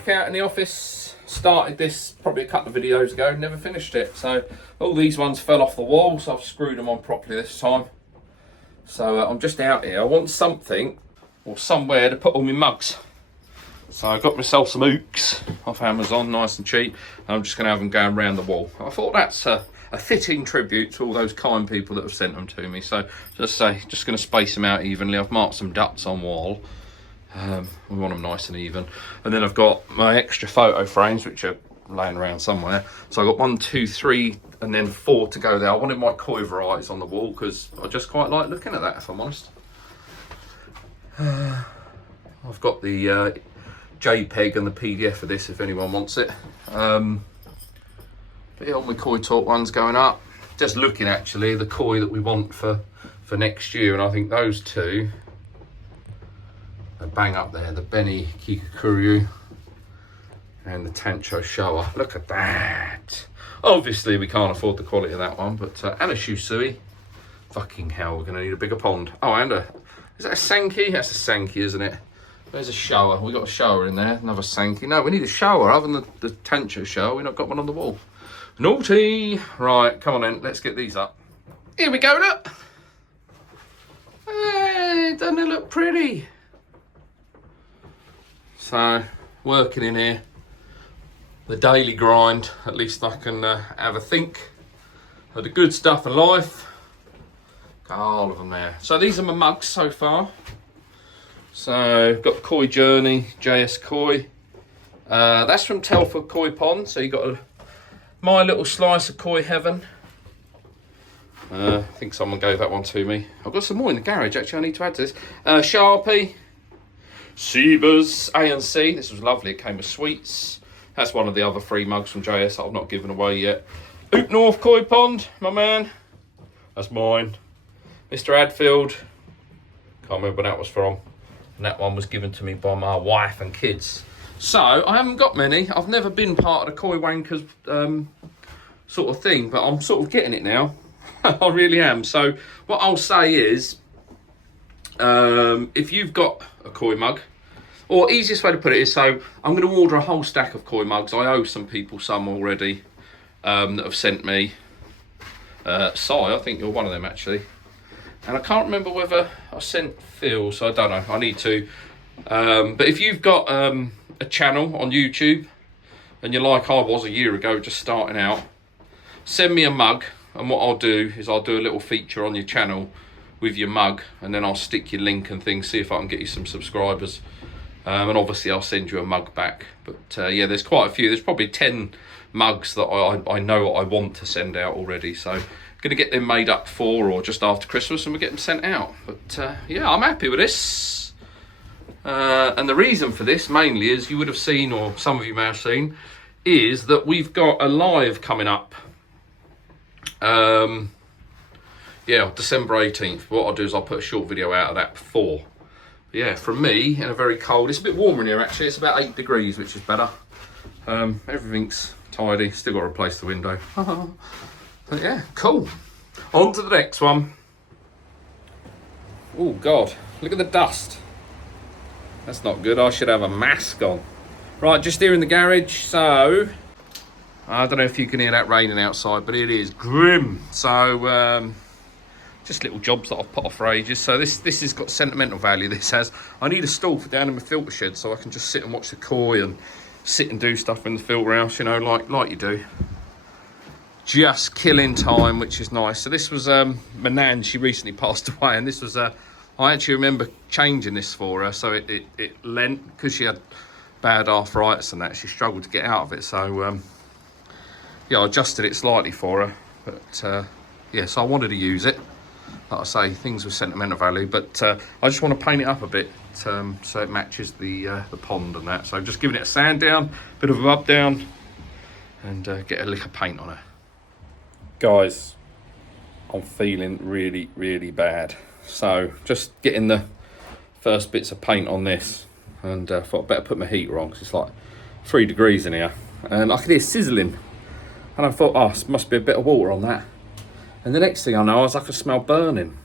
back out in the office. Started this probably a couple of videos ago, never finished it. So all these ones fell off the wall, so I've screwed them on properly this time. So I'm just out here. I want something or somewhere to put all my mugs. So I got myself some ooks off Amazon, nice and cheap. And I'm just going to have them going around the wall. I thought that's a fitting tribute to all those kind people that have sent them to me. So just going to space them out evenly. I've marked some dots on wall. We want them nice and even. And then I've got my extra photo frames, which are laying around somewhere. So I've got 1, 2, 3, and then 4 to go there. I wanted my koi varieties on the wall because I just quite like looking at that, if I'm honest. I've got the JPEG and the PDF for this if anyone wants it. But yeah, all my koi talk ones going up. Just looking actually the koi that we want for next year, and I think those two are bang up there. The Benny Kikakuryu and the Tancho Showa. Look at that. Obviously we can't afford the quality of that one, but and a Shusui. Fucking hell, we're gonna need a bigger pond. Oh, and is that a Sankey? That's a Sankey, isn't it? There's a shower. We got a shower in there. Another Sankey. No, we need a shower. Other than the Tancho shower, we've not got one on the wall. Naughty. Right, come on then. Let's get these up. Here we go. Look. Hey, doesn't it look pretty? So, working in here. The daily grind. At least I can have a think of the good stuff in life. Got all of them there. So these are my mugs so far. So got Koi Journey, JS Koi. That's from Telford Koi Pond. So you got my little slice of koi heaven. I think someone gave that one to me. I've got some more in the garage actually. I need to add to this. Sharpie, Seabers, A&C. This was lovely. It came with sweets. That's one of the other free mugs from JS that I've not given away yet. Oop North Koi Pond, my man. That's mine. Mr. Adfield. Can't remember where that was from. And that one was given to me by my wife and kids. So, I haven't got many. I've never been part of the Koi Wankers sort of thing, but I'm sort of getting it now. I really am. So, what I'll say is, if you've got a koi mug, or easiest way to put it is, so I'm going to order a whole stack of koi mugs. I owe some people some already that have sent me. Si, I think you're one of them actually. And I can't remember whether I sent Phil, so I don't know. I need to. But if you've got a channel on YouTube and you're like I was a year ago, just starting out, send me a mug. And what I'll do is I'll do a little feature on your channel with your mug, and then I'll stick your link and things, see if I can get you some subscribers. And obviously I'll send you a mug back. But yeah, there's quite a few. There's probably 10 mugs that I know I want to send out already. So going to get them made up for or just after Christmas, and we'll get them sent out. But yeah, I'm happy with this. And the reason for this mainly is, you would have seen, or some of you may have seen, is that we've got a live coming up. Yeah, December 18th. What I'll do is I'll put a short video out of that before. But yeah, from me in a very cold, it's a bit warmer in here actually. It's about 8 degrees, which is better. Everything's tidy. Still got to replace the window. But yeah, cool. On to the next one. Oh God, look at the dust. That's not good. I should have a mask on. Right, just here in the garage. So, I don't know if you can hear that raining outside, but it is grim. So, just little jobs that I've put off for ages. So this has got sentimental value, this has. I need a stall for down in my filter shed so I can just sit and watch the koi and sit and do stuff in the filter house, you know, like you do. Just killing time, which is nice. So this was my nan, she recently passed away, and this was I actually remember changing this for her. So it lent, because she had bad arthritis and that, she struggled to get out of it. So yeah, I adjusted it slightly for her, but yeah, so I wanted to use it. Like I say, things with sentimental value, but I just want to paint it up a bit so it matches the pond and that. So just giving it a sand down, bit of a rub down, and get a lick of paint on it. Guys, I'm feeling really, really bad. So just getting the first bits of paint on this, and thought I'd better put my heater on because it's like 3 degrees in here, and I could hear sizzling. And I thought, oh, must be a bit of water on that. And the next thing I know, I could smell burning.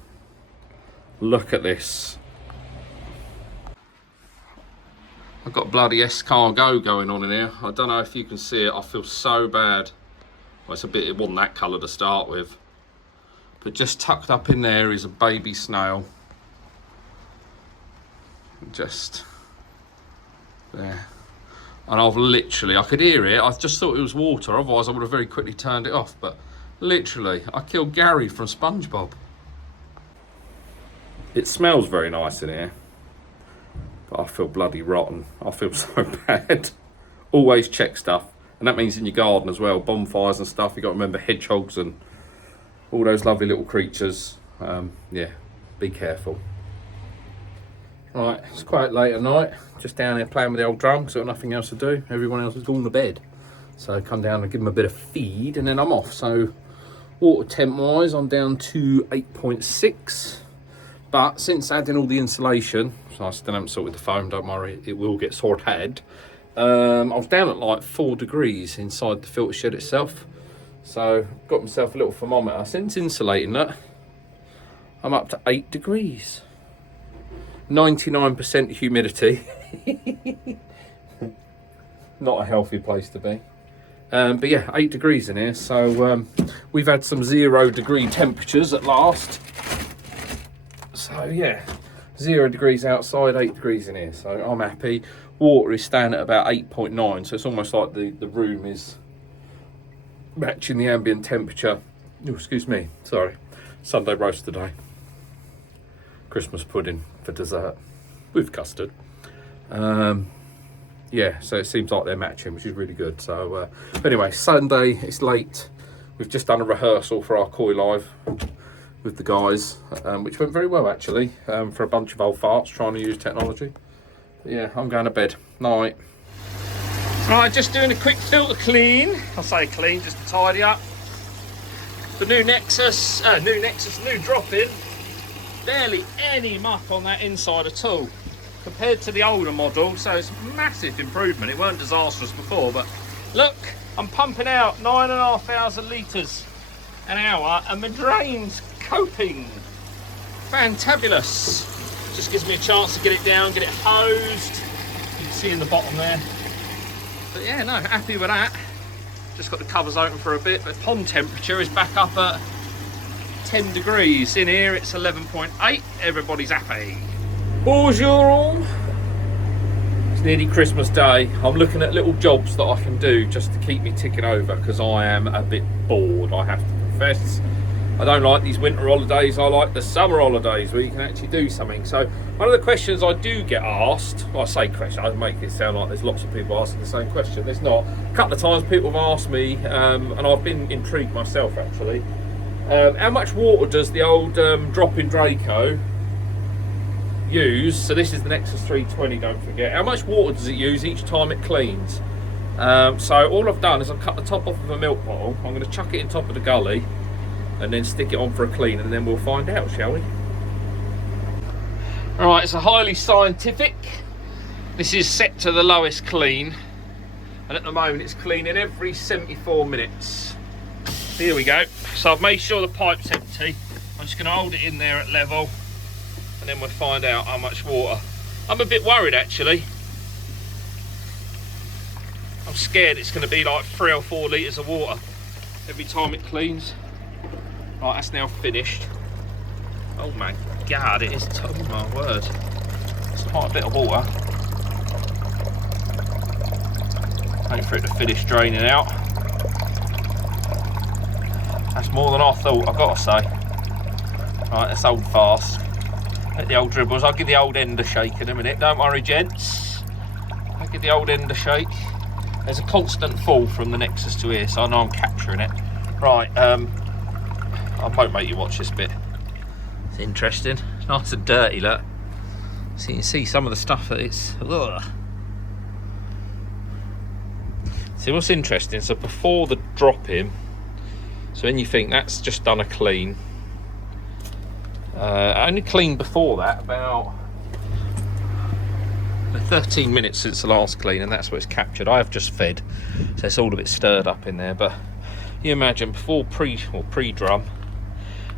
Look at this. I've got bloody escargot going on in here. I don't know if you can see it. I feel so bad. Well, it's a bit, it wasn't that colour to start with. But just tucked up in there is a baby snail. Just there. And I've literally, I could hear it. I just thought it was water. Otherwise, I would have very quickly turned it off. But literally, I killed Gary from SpongeBob. It smells very nice in here. But I feel bloody rotten. I feel so bad. Always check stuff. And that means in your garden as well. Bonfires and stuff. You've got to remember hedgehogs and all those lovely little creatures. Yeah, be careful. Right, it's quite late at night. Just down here playing with the old drum because I've got nothing else to do. Everyone else has gone to bed. So come down and give them a bit of feed and then I'm off. So water temp wise, I'm down to 8.6. But since adding all the insulation, so I still haven't sorted the foam, don't worry, it will get sorted. I was down at like 4 degrees inside the filter shed itself. So got myself a little thermometer. Since insulating that, I'm up to 8 degrees. 99% humidity. Not a healthy place to be. But yeah, 8 degrees in here. So we've had some 0 degree temperatures at last. So yeah, 0 degrees outside, 8 degrees in here. So I'm happy. Water is staying at about 8.9. So it's almost like the room is matching the ambient temperature. Oh, excuse me, sorry. Sunday roast today. Christmas pudding for dessert with custard. Yeah, so it seems like they're matching, which is really good. So anyway, Sunday, it's late. We've just done a rehearsal for our Koi Live with the guys, which went very well actually, for a bunch of old farts trying to use technology. But yeah, I'm going to bed. Night. Right, just doing a quick filter clean. I say clean, just to tidy up. The new new drop-in. Barely any muck on that inside at all compared to the older model, so it's a massive improvement. It weren't disastrous before, but look, I'm pumping out 9,500 litres an hour and my drain's coping. Fantabulous. Just gives me a chance to get it down, get it hosed. You can see in the bottom there. But yeah, no, happy with that. Just got the covers open for a bit, but pond temperature is back up at 10 degrees. In here it's 11.8. Everybody's happy. Bonjour. It's nearly Christmas Day. I'm looking at little jobs that I can do just to keep me ticking over because I am a bit bored, I have to confess. I don't like these winter holidays. I like the summer holidays where you can actually do something. So one of the questions I do get asked, well, I say question, I make it sound like there's lots of people asking the same question. There's not. A couple of times people have asked me, and I've been intrigued myself actually, how much water does the old drop-in Draco use? So this is the Nexus 320, don't forget. How much water does it use each time it cleans? So all I've done is I've cut the top off of a milk bottle. I'm going to chuck it in top of the gully and then stick it on for a clean, and then we'll find out, shall we? Alright, it's a highly scientific. This is set to the lowest clean, and at the moment it's cleaning every 74 minutes. Here we go. So I've made sure the pipe's empty. I'm just going to hold it in there at level, and then we'll find out how much water. I'm a bit worried actually. I'm scared it's going to be like 3 or 4 litres of water every time it cleans. Right, that's now finished. Oh my god, it is, oh my word. It's quite a bit of water. Wait for it to finish draining out. That's more than I thought, I've got to say. Right, let's hold fast. Let the old dribbles, I'll give the old end a shake in a minute. Don't worry, gents. I'll give the old end a shake. There's a constant fall from the Nexus to here, so I know I'm capturing it. Right, I won't make you watch this bit. It's interesting. It's nice and dirty, look. So you can see some of the stuff that it's... Ugh. See what's interesting, so before the drop-in, so when you think that's just done a clean, I only cleaned before that about 13 minutes since the last clean, and that's what it's captured. I have just fed, so it's all a bit stirred up in there, but you imagine before pre-drum,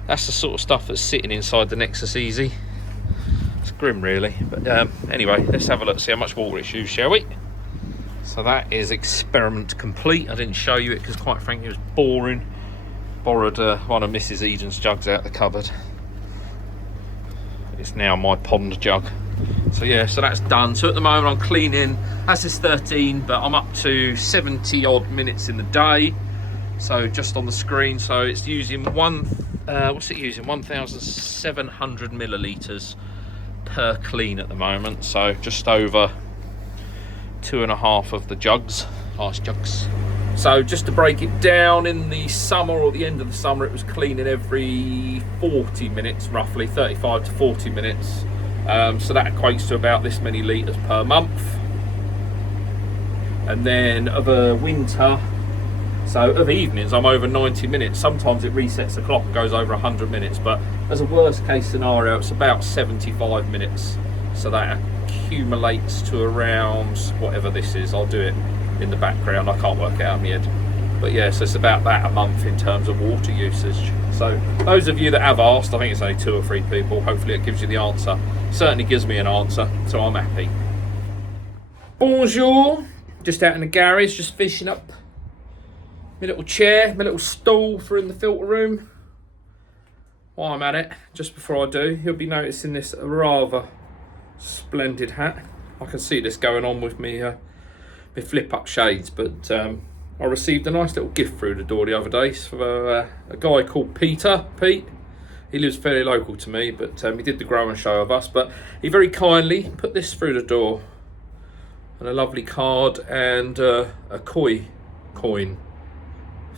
that's the sort of stuff that's sitting inside the Nexus Easy. It's grim really. But anyway, let's have a look, see how much water it's used, shall we? So that is experiment complete. I didn't show you it because quite frankly it was boring. Borrowed one of Mrs. Eden's jugs out the cupboard. It's now my pond jug. So yeah, so that's done. So at the moment I'm cleaning, as is 13, but I'm up to 70 odd minutes in the day. So just on the screen, so it's using what's it using? 1,700 millilitres per clean at the moment. So just over 2.5 of the jugs, large jugs. So just to break it down, in the summer or the end of the summer, it was cleaning every 40 minutes, roughly 35 to 40 minutes. So that equates to about this many litres per month. And then of a winter, so of evenings, I'm over 90 minutes. Sometimes it resets the clock and goes over 100 minutes, but as a worst case scenario, it's about 75 minutes. So that accumulates to around whatever this is. I'll do it in the background, I can't work it out in my head. But yeah, so it's about that a month in terms of water usage. So those of you that have asked, I think it's only 2 or 3 people, hopefully it gives you the answer. Certainly gives me an answer, so I'm happy. Bonjour, just out in the garage, just finishing up my little chair, my little stool for in the filter room. While I'm at it, just before I do, you'll be noticing this rather splendid hat. I can see this going on with me my flip up shades, but I received a nice little gift through the door the other day from a guy called Pete. He lives fairly local to me, but he did the grow and show of us, but he very kindly put this through the door, and a lovely card and a koi coin.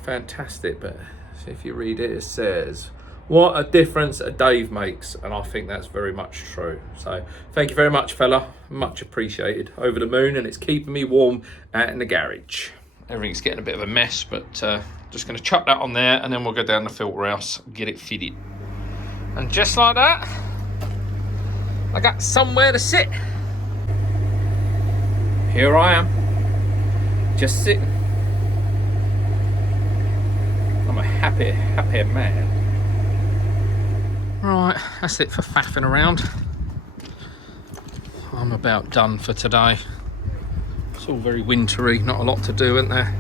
Fantastic. But if you read it, it says, "What a difference a Dave makes," and I think that's very much true. So thank you very much, fella, much appreciated. Over the moon, and it's keeping me warm out in the garage. Everything's getting a bit of a mess, but just going to chuck that on there, and then we'll go down the filter house and get it fitted. And just like that, I got somewhere to sit. Here I am, just sitting. I'm a happy man. Right, that's it for faffing around. I'm about done for today. It's all very wintry, not a lot to do, isn't there?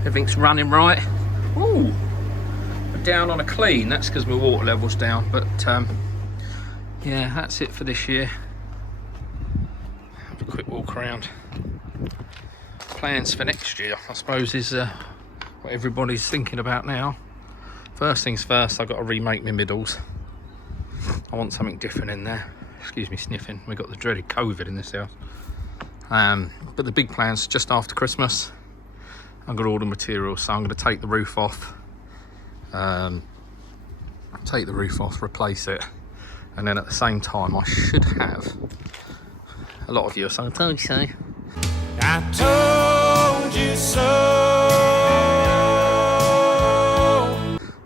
Everything's running right. Ooh, down on a clean, that's because my water level's down, but yeah, that's it for this year. Have a quick walk around. Plans for next year, I suppose, is what everybody's thinking about now. First things first, I've got to remake my middles. I want something different in there. Excuse me sniffing, we've got the dreaded COVID in this house. But the big plan's just after Christmas. I've got all the materials, so I'm going to take the roof off. Replace it, and then at the same time I should have, a lot of you are saying, "I told you so." I told you so.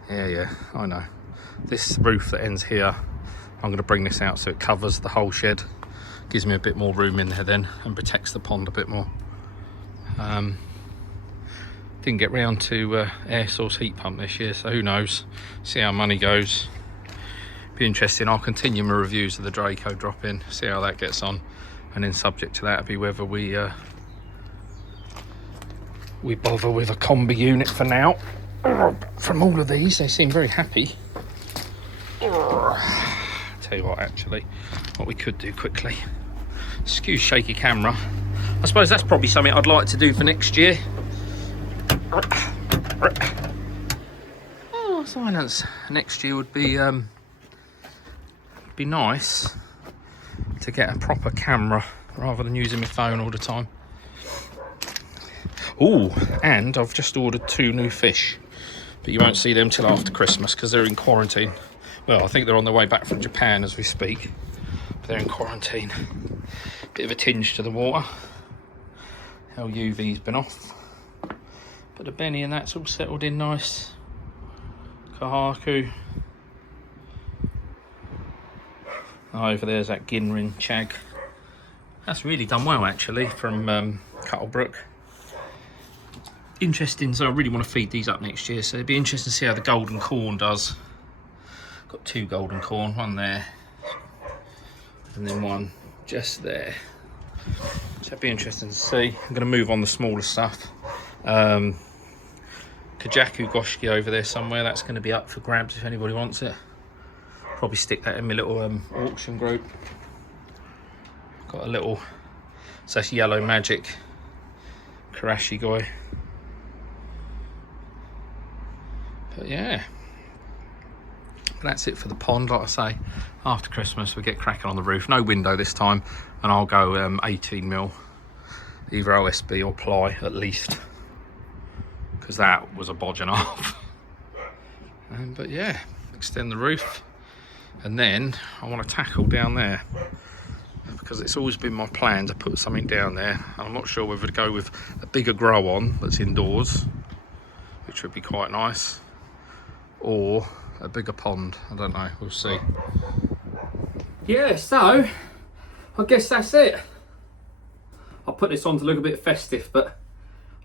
Yeah, I know. This roof that ends here, I'm going to bring this out so it covers the whole shed. Gives me a bit more room in there then, and protects the pond a bit more. Didn't get round to air source heat pump this year, so who knows. See how money goes. Be interesting. I'll continue my reviews of the Draco drop in, see how that gets on, and then subject to that will be whether we bother with a combi unit for now. From all of these, they seem very happy. Tell you what, actually, what we could do quickly. Excuse shaky camera. I suppose that's probably something I'd like to do for next year. Oh, silence. Next year would be nice to get a proper camera rather than using my phone all the time. Oh, and I've just ordered 2 new fish, but you won't see them till after Christmas because they're in quarantine. Well, I think they're on their way back from Japan as we speak, but they're in quarantine. Bit of a tinge to the water. LUV's been off, but the Benny and that's all settled in nice. Kahaku. Over there's that Ginrin Chag. That's really done well actually from Cuttlebrook. Interesting, so I really want to feed these up next year, so it'd be interesting to see how the golden corn does. Got 2 golden corn, one there, and then one just there. So it'd be interesting to see. I'm going to move on the smaller stuff. Kajaku Goshki over there somewhere. That's going to be up for grabs if anybody wants it. Probably stick that in my little auction group. Got a little, so that's Yellow Magic Karashi guy. But yeah, that's it for the pond. Like I say, after Christmas we get cracking on the roof. No window this time, and I'll go 18mm, either OSB or ply at least, because that was a bodge and a half. But yeah, extend the roof, and then I want to tackle down there, because it's always been my plan to put something down there. And I'm not sure whether to go with a bigger grow on that's indoors, which would be quite nice, or a bigger pond. I don't know, we'll see. Yeah, so I guess that's it. I'll put this on to look a bit festive, but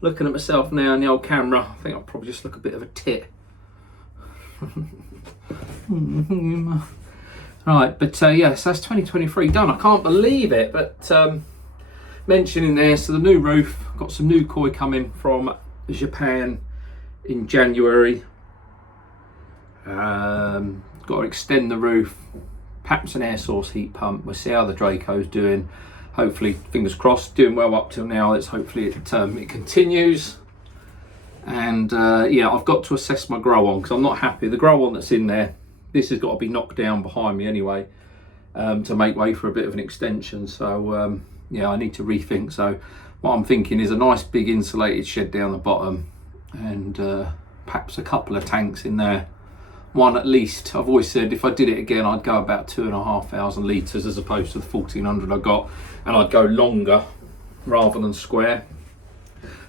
looking at myself now in the old camera, I think I'll probably just look a bit of a tit. Right, but yes, that's 2023 done. I can't believe it, but mentioning there, so the new roof, got some new koi coming from Japan in January. Got to extend the roof, perhaps an air source heat pump. We'll see how the Draco's doing. Hopefully, fingers crossed, doing well up till now. Let's hopefully it continues. And yeah, I've got to assess my grow on, because I'm not happy. The grow on that's in there, this has got to be knocked down behind me anyway, to make way for a bit of an extension. So yeah, I need to rethink. So what I'm thinking is a nice big insulated shed down the bottom, and perhaps a couple of tanks in there. One at least. I've always said if I did it again, I'd go about 2,500 litres as opposed to the 1,400 I got, and I'd go longer rather than square.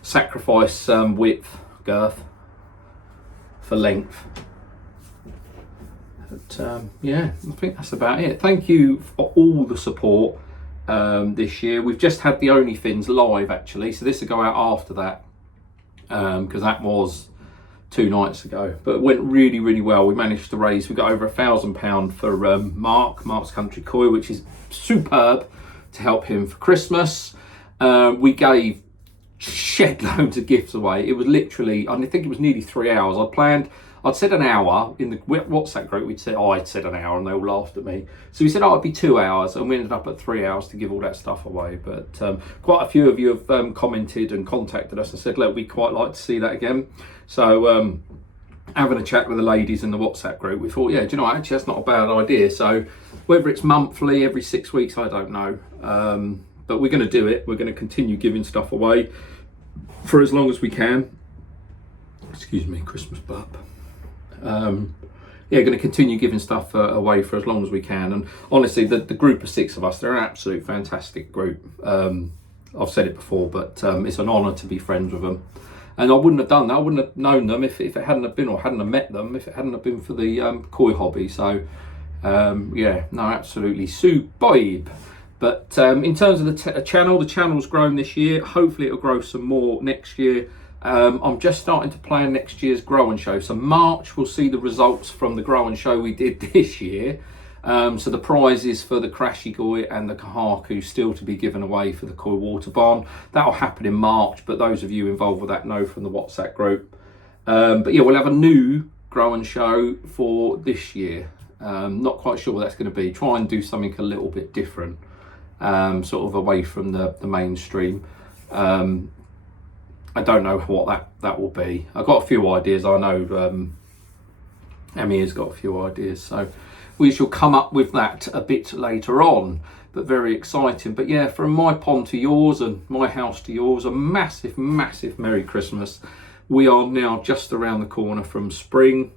Sacrifice width, girth for length. But yeah, I think that's about it. Thank you for all the support this year. We've just had the OnlyFins live actually, so this will go out after that, because that was 2 nights ago, but it went really well. We managed to raise, we got over £1,000 for Mark's Country Koi, which is superb, to help him for Christmas. We gave shed loads of gifts away. It was literally, I think it was nearly 3 hours. I'd said an hour in the WhatsApp group. I'd said an hour, and they all laughed at me. So we said, it'd be 2 hours, and we ended up at 3 hours to give all that stuff away. But quite a few of you have commented and contacted us and said, look, we'd quite like to see that again. So having a chat with the ladies in the WhatsApp group, we thought, yeah, do you know, actually that's not a bad idea. So whether it's monthly, every 6 weeks, I don't know. But we're going to do it. We're going to continue giving stuff away for as long as we can. Excuse me, Christmas burp. Yeah, going to continue giving stuff away for as long as we can. And honestly, the group of 6 of us, they're an absolute fantastic group. I've said it before, but it's an honour to be friends with them. And I wouldn't have done that. I wouldn't have known them if it hadn't have been, or hadn't have met them if it hadn't have been for the koi hobby. So yeah, no, absolutely superb. But in terms of the channel's grown this year. Hopefully it'll grow some more next year. I'm just starting to plan next year's grow and show. So March we'll see the results from the grow and show we did this year. So the prizes for the Karashi Koi and the Kahaku still to be given away for the Koi Water Barn. That'll happen in March, but those of you involved with that know from the WhatsApp group. But yeah, we'll have a new grow and show for this year. Not quite sure what that's going to be. Try and do something a little bit different, sort of away from the mainstream. I don't know what that will be. I've got a few ideas. I know Emmy has got a few ideas, so we shall come up with that a bit later on, but very exciting. But yeah, from my pond to yours and my house to yours, a massive Merry Christmas. We are now just around the corner from spring,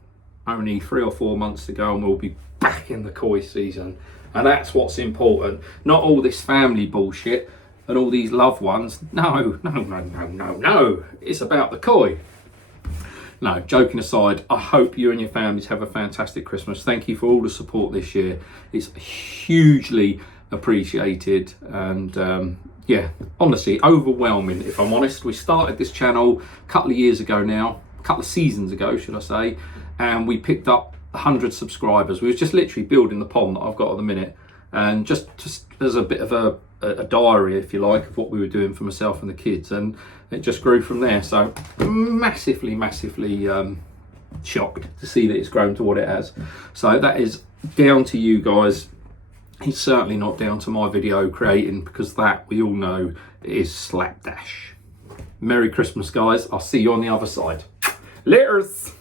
only 3 or 4 months to go, and we'll be back in the koi season. And that's what's important, not all this family bullshit and all these loved ones. No, it's about the koi. No, joking aside, I hope you and your families have a fantastic Christmas. Thank you for all the support this year. It's hugely appreciated, and yeah, honestly, overwhelming, if I'm honest. We started this channel a couple of years ago now, a couple of seasons ago, should I say, and we picked up 100 subscribers. We was just literally building the pond that I've got at the minute, and just as a bit of a diary, if you like, of what we were doing for myself and the kids, and it just grew from there. So massively shocked to see that it's grown to what it has. So that is down to you guys. It's certainly not down to my video creating, because that, we all know, is slapdash. Merry Christmas, guys. I'll see you on the other side. Laters.